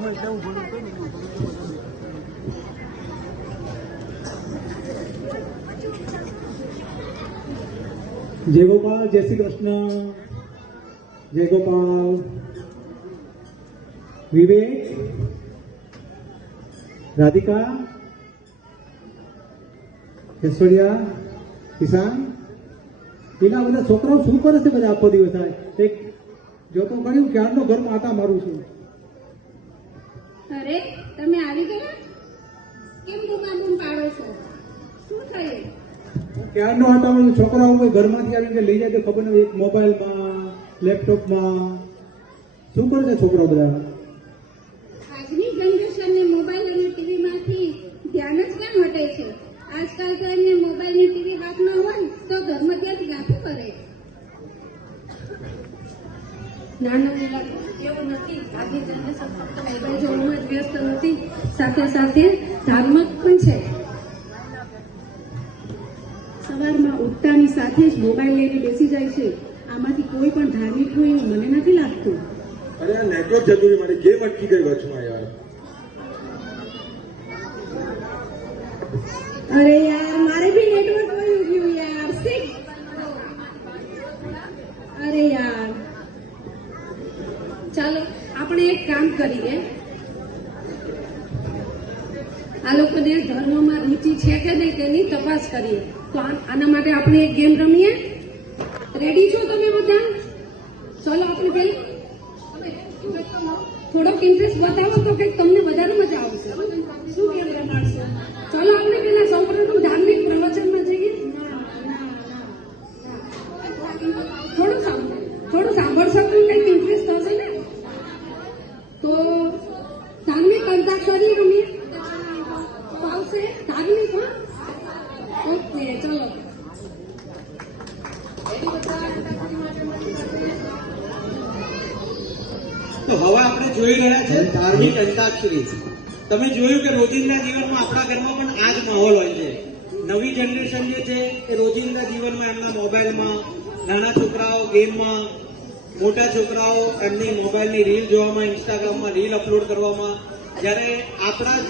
जय गोपाल, जय श्री कृष्ण, जय गोपाल। विवेक, राधिका, કેસોડિયા, કિસાન, એના બધા છોકરાઓ શું કરે છે બધા આખો દિવસ? થાય એક જો તો ગણ્યું ક્યારનો ઘરમાં આટા મારું છું. અરે તમે આવી ગયા? કેમ બૂમ પાડો છો? શું થયું? ક્યારનો આટા મારું. છોકરાઓ કોઈ ઘરમાંથી આવીને લઈ જાય તો ખબર નથી, એક મોબાઈલમાં, લેપટોપમાં. શું કરે છે છોકરાઓ બધા? આજની જનરેશનને મોબાઈલ અને ટીવીમાંથી ધ્યાન જ કેમ હટે છે? આજકાલ તો એમને મોબાઈલ ને ટીવી વાત ન હોય તો ધર્મ ત્યાંથી ગાતું કરે. નાના પેલા એવું નથી. આજની જનરેશન ફક્ત મોબાઈલ જોવામાં જ વ્યસ્ત નથી, સાથે સાથે ધાર્મિક પણ છે. સવારમાં ઉઠતાની સાથે જ મોબાઈલ લઈને બેસી જાય છે. આમાંથી કોઈ પણ ધાર્મિક હોય એવું મને નથી લાગતું. અરે આ નેટવર્ક જતું મારી ગેમ અટકી ગઈ વચમાં યાર. અરે યાર મારે ભી નેટવર્ક વયું ગયું યાર. અરે યાર ચાલો આપણે એક કામ કરીએ, આ લોકોને ધર્મમાં રુચિ છે કે નહીં તેની તપાસ કરીએ. તો આના માટે આપણે એક ગેમ રમીએ. રેડી છો તમે બધા? ચાલો આપણે પેલી થોડોક ઇન્ટરેસ્ટ બતાવો તો કંઈક તમને વધારે મજા આવશે. શું ગેમ રમાડશો? ચાલો આપણે પેલા સૌપ્રથમ ધાર્મિક પ્રવચનમાં જઈએ. થોડું સાંભળશો તો કંઈક ઇન્ટરેસ્ટ થશે ને. તો ધાર્મિક અંતાક્ષરી રમીએ. આવશે ધાર્મિક? હા ઓકે ચલો. તો હવે આપણે જોઈ રહ્યા છે ધાર્મિક અંતાક્ષરી. તમે જોયું કે રોજિંદા જીવનમાં આપણા ઘરમાં પણ આ જ માહોલ હોય છે. નવી જનરેશન જે છે એ રોજિંદા જીવનમાં એમના મોબાઈલમાં, નાના છોકરાઓ ગેમમાં, મોટા છોકરાઓ એમની મોબાઈલની રીલ જોવામાં, ઇન્સ્ટાગ્રામમાં રીલ અપલોડ કરવામાં. જ્યારે આપણા જ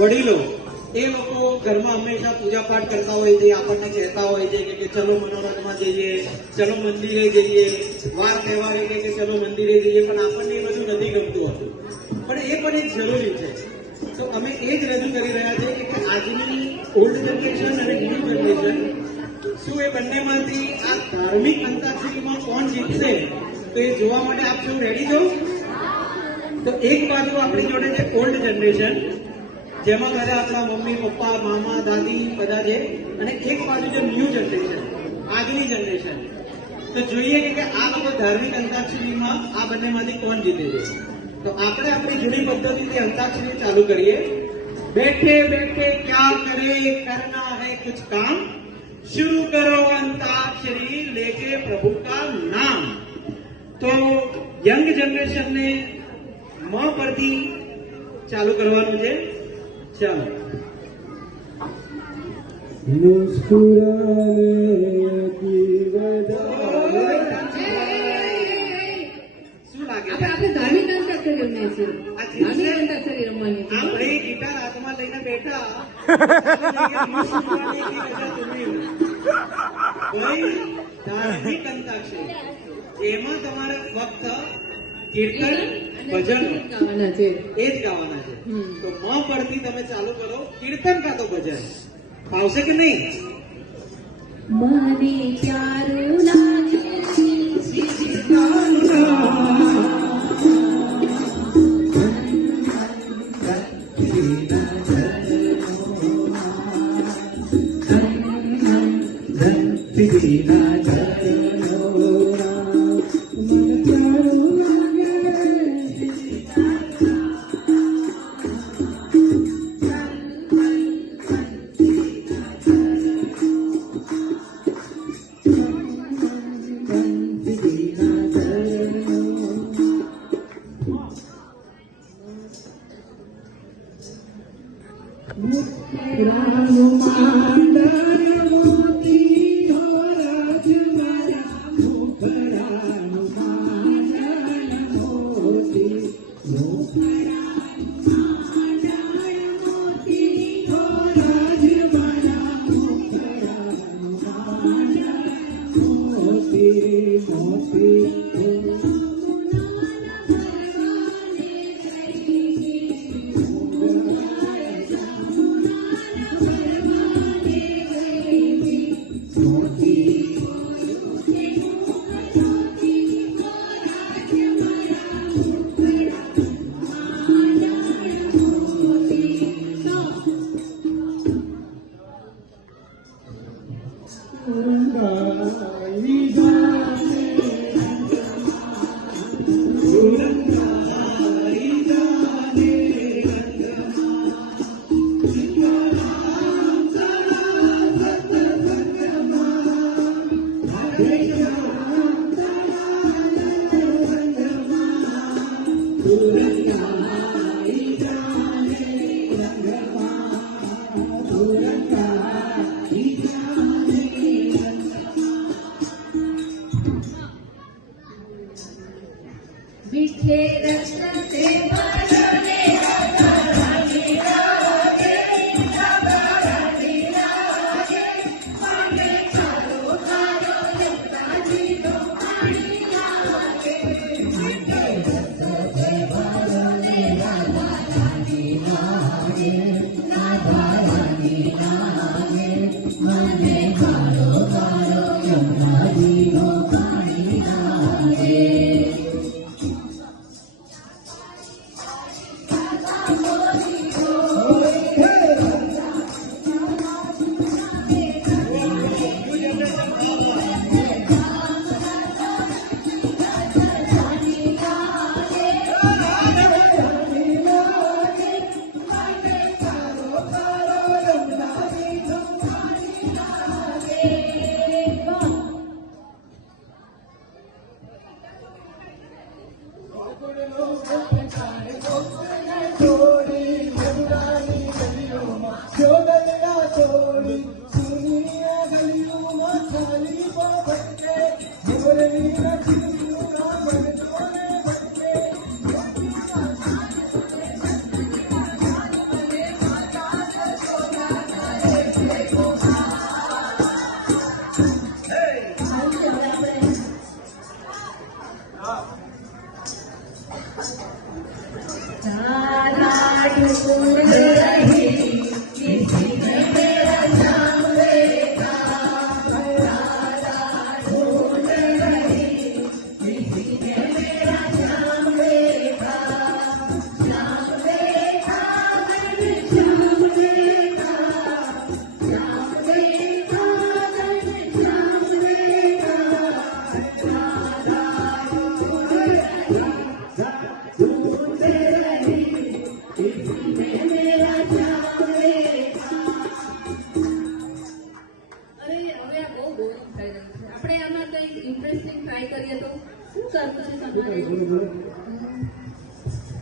વડીલો એ લોકો ઘરમાં હંમેશા પૂજા પાઠ કરતા હોય છે, આપણને કહેતા હોય છે કે ચલો મનોરથમાં જઈએ, ચલો મંદિરે જઈએ, વાર તહેવારે કે ચલો મંદિરે જઈએ, પણ આપણને એ બધું નથી ગમતું હતું. પણ એ પણ એક જરૂરી છે. તો અમે એ જ રજૂ કરી રહ્યા છીએ કે આજની ઓલ્ડ જનરેશન અને ન્યૂ જનરેશન શું એ બંનેમાંથી આ ધાર્મિક અંતાક્ષરીમાં કોણ જીતશે તો એ જોવા માટે આપ શું રેડી છો? તો એક બાજુ આપણી જોડે છે ઓલ્ડ જનરેશન, જેમાં બધા આપણા મમ્મી પપ્પા મામા દાદી બધા છે, અને એક બાજુ છે ન્યૂ જનરેશન, આજની જનરેશન. તો જોઈએ કે આ લોકો ધાર્મિક અંતાક્ષરીમાં આ બંનેમાંથી કોણ જીતે છે. તો આપણે આપણી જૂની પદ્ધતિથી અંતાક્ષરી ચાલુ કરીએ. બેઠે બેઠે ક્યા કરે કરના હૈ કુછ કામ, शुरू करो अंताक्षरी लेके प्रभु का नाम. तो यंग जनरेशन ने म પરથી ચાલુ કરવાનું છે. ચાલો. શું લાગે આપણે ધાર્મિક અંતાક્ષરી રમીએ છીએ. ધાર્મિક અંતાક્ષરી રમવાની આપણે ગિટાર હાથમાં લઈને બેઠા ધાર્મિક અંતાક્ષરી, એમાં તમારે ફક્ત કીર્તન ભજન ગાવાના છે, એ જ ગાવાના છે. તો મ પરથી તમે ચાલુ કરો, કીર્તન કા તો ભજન. ફાવશે કે નહીં? મને પ્યારું લાગે મીઠે રસ્તે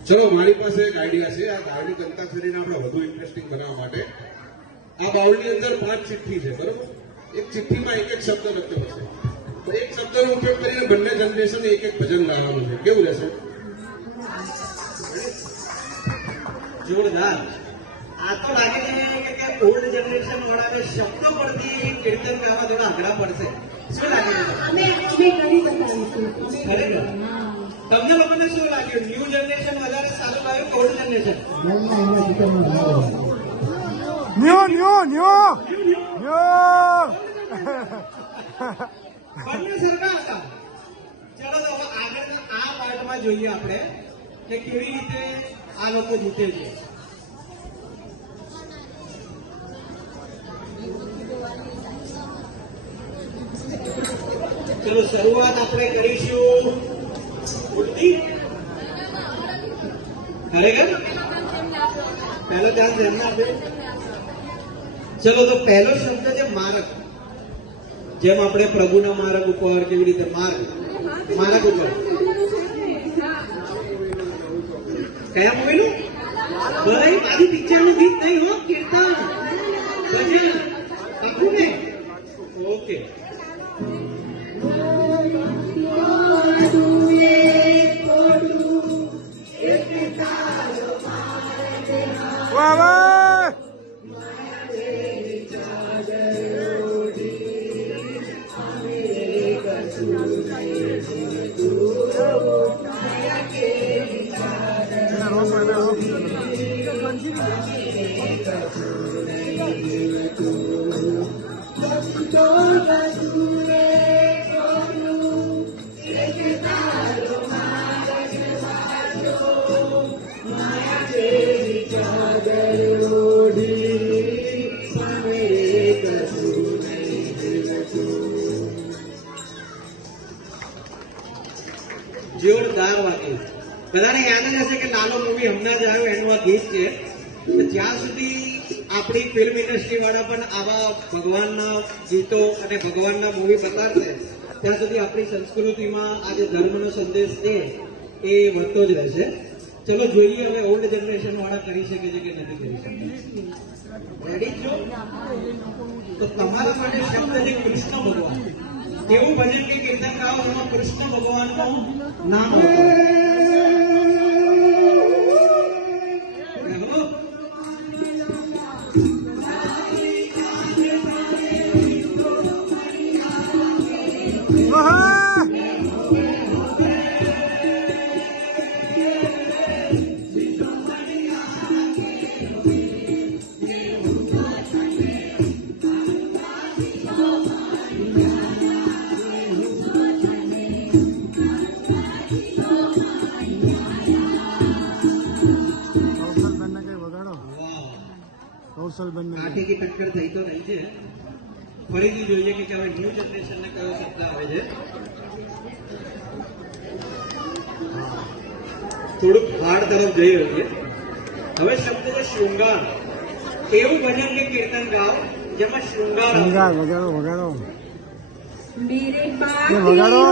ચલો મારી પાસે એક આઈડિયા છે આ ધાર્મિક અંતાક્ષરીને આપણે વધુ ઇન્ટરેસ્ટિંગ બનાવવા માટે આ બાઉલની અંદર 5 ચિઠ્ઠી છે બરોબર એક ચિઠ્ઠીમાં એક એક શબ્દ લખ્યો છે તો એક શબ્દનો ઉપયોગ કરીને બંને જનરેશન એક એક ભજન ગાવાનું છે કેવું રહેશે જોરદાર આ તો લાગે છે કે ઓલ્ડ જનરેશન વાળાને શબ્દો પરથી કીર્તન ગાવા થોડા અઘરા પડશે શું લાગે છે અમે કરી બતાવીશું ખરેખર તમને લોકોને શું લાગ્યું ન્યૂ જનરેશન વધારે સારું લાગ્યું ઓલ્ડ જનરેશન બંને સરખા હતા ચલો તો હવે આગળના આ પાર્ટમાં જોઈએ આપણે કે કેવી રીતે આ લોકો જીતે છે ચલો શરૂઆત આપણે કરીશું ઉડતી ખરેખર પહેલો ચાન્સ એમને આપે ચલો તો પહેલો શબ્દ છે માર્ગ જેમ આપણે પ્રભુના માર્ગ ઉપર કેવી રીતે માર્ગ ઉપર કયા મૂવીનું ભાઈ આજી પિક્ચરનું ગીત નહીં હો કીર્તન ભજન આખું ને ઓકે જોરદાર વાક્ય બધાને યાદ જ હશે કે નાનો મૂવી હમણાં જ આવ્યો એનું આ ગીત છે જ્યાં સુધી આપણી ફિલ્મ ઇન્ડસ્ટ્રી વાળા પણ આવા ભગવાનના ગીતો અને ભગવાનના મૂવી બતાવશે ત્યાં સુધી આપણી સંસ્કૃતિમાં આ જે ધર્મનો સંદેશ છે એ વધતો જ રહેશે ચલો જોઈએ હવે ઓલ્ડ જનરેશન વાળા કરી શકે છે કે નથી કરી શકતા. રેડી છો? તો તમારા માટે શબ્દ છે કૃષ્ણ ભગવાન. એવું ભજન કે કીર્તન ગાઓ એમાં કૃષ્ણ ભગવાનનું નામ આવતું. કાઠી કી ટક્કર થઈ તો રહી છે. ફરીથી જોઈએ કે હવે ન્યૂ જનરેશન ને કયો શબ્દ આવે છે. થોડુંક હાર્ડ તરફ જઈ રહ્યું છે. હવે શબ્દ છે શૃંગાર. એવું ભજન કે કીર્તન ગાઓ જેમાં શૃંગાર આવે. વગાડો વગાડો મેરે વગાડો.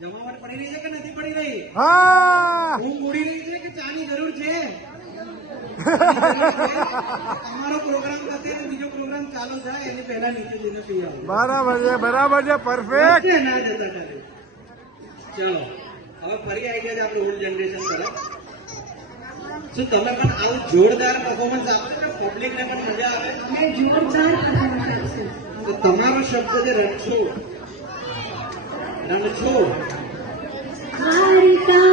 જમાવટ પડી રહી છે કે નથી પડી રહી? હા ઊંઘ ઉડી રહી છે કે ચાની જરૂર છે? અમારો પ્રોગ્રામ પતે ને બીજો પ્રોગ્રામ ચાલુ થાય એની પહેલા નીચે જઈને પી આવો. બરાબર છે પરફેક્ટ. વચ્ચે ના જતા કરે. ચલો હવે ફરી આવી ગયા છે આપણે ઓલ્ડ જનરેશન તરફ. શું તમે પણ આવું જોરદાર પરફોર્મન્સ આપશો ને પબ્લિક ને પણ મજા આવે? મેં જોરદાર performance આપશે. તો તમારો શબ્દ છે રણછો. રણછો દ્વારિકા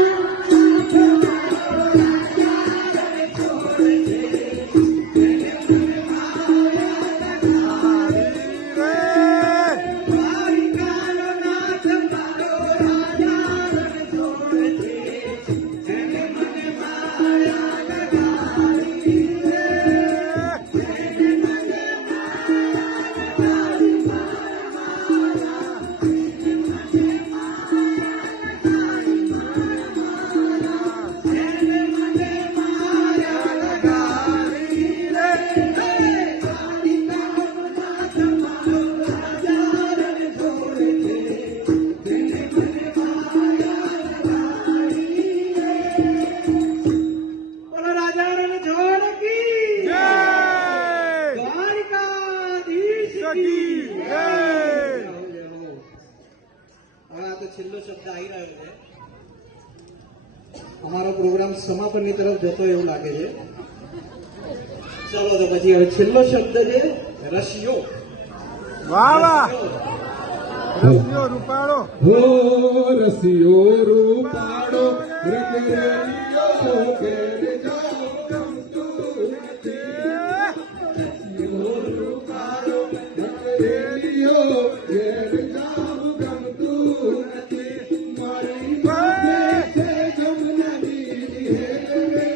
છેલ્લો શબ્દ આવી રહ્યો છે. અમારો પ્રોગ્રામ સમાપનની તરફ જતો એવું લાગે છે. ચાલો તો પછી હવે છેલ્લો શબ્દ છે રશિયો. વાહ વાહ. રસિયો રૂપાળો. હો રસિયો રૂપાળો રખડેલિયો ઘેર જાઓ ગમતું નથી. રસિયો રૂપાળો રખડેલિયો ઘેર જાઓ ગમતું નથી. મારી પાસે છે જમનાની હેરે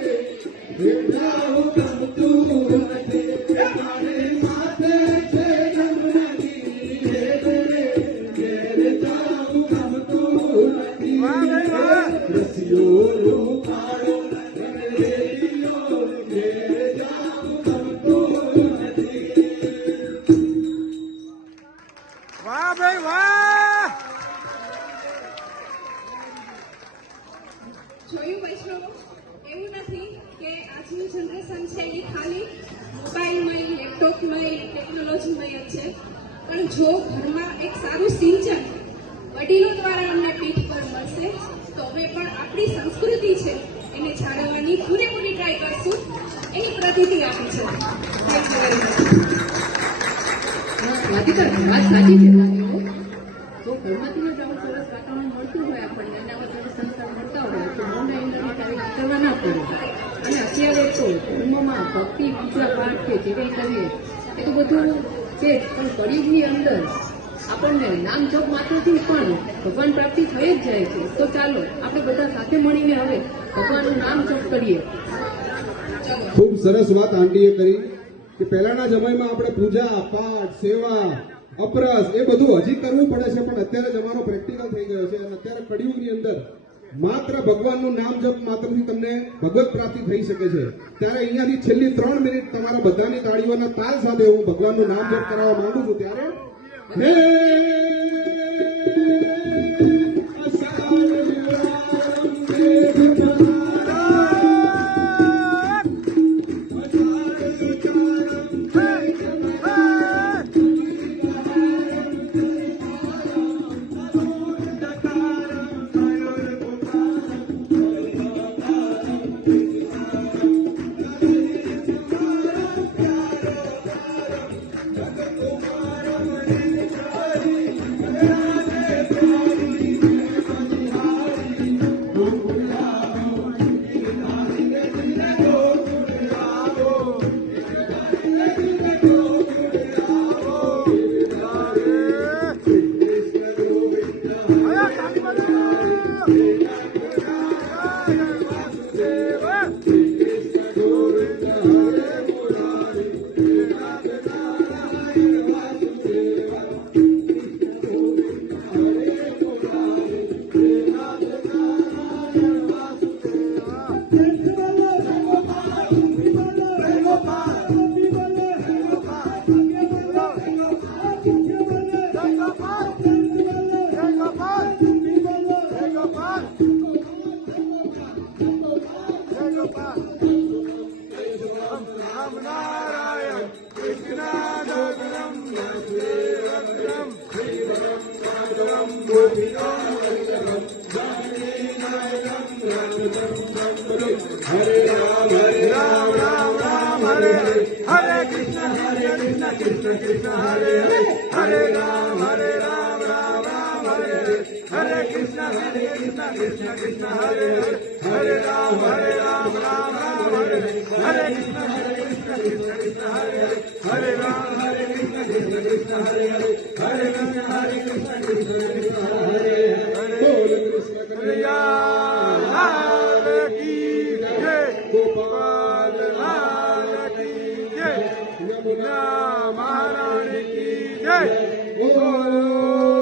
ઘેર જાઓ ગમતું નથી. મારી પાસે છે જમનાની હેરે ઘેર જાઓ ગમતું નથી. રસિયો રૂપાળો રખડેલિયો ઘેર જાઓ ગમતું નથી. વાહ ભાઈ વાહ. જોયું વૈષ્ણવ, એવું નથી કે આજની જનરેશન છે એ ખાલી મોબાઈલમય, લેપટોપમય, ટેકનોલોજીમય જ છે, પણ જો ઘરમાં એક સારું સિંચન વડીલો દ્વારા અમને પીઠ પર મળશે, તો અમે પણ આપણી સંસ્કૃતિ છે એને જાળવવાની પૂરેપૂરી ટ્રાય કરશું. એની પ્રતિતિ આપી છે. Thank you very much. Vatika વાત સાચી છે તારી. જો ઘરમાંથી જ આવું સરસ વાતાવરણ મળતું હોય આપણને અને આવા સરસ સંસ્કાર મળતા હોય તો મોંઘા ઇન્દ્રની તારીખ કરવા ના પડે. અને અત્યારે તો ધર્મમાં ભક્તિ પૂજા પાઠ કે જે કંઈ કરીએ એ તો બધું છે જ, પણ કળિયુગની અંદર આપણને નામ જપ માત્રથી પણ ભગવાન પ્રાપ્તિ થઈ જ જાય છે. તો ચાલો આપણે બધા સાથે મળીને હવે ભગવાનનું નામ જપ કરીએ. ખૂબ સરસ વાત આંટીએ કરી કે પહેલાના સમયમાં આપણે પૂજા પાઠ સેવા અપરસ એ બધું હજી કરવું પડે છે, પણ અત્યારે જમાનો પ્રેક્ટિકલ થઈ ગયો છે અને અત્યારે કળિયુગની અંદર માત્ર ભગવાનનું નામ જપ માત્રથી તમને ભગવત પ્રાપ્તિ થઈ શકે છે. ત્યારે અહીંયાથી છેલ્લી 3 મિનિટ તમારા બધાની તાળીઓના તાલ સાથે હું ભગવાનનું નામ જપ કરાવવા માંગુ છું. ત્યારે હે महारानी की जय।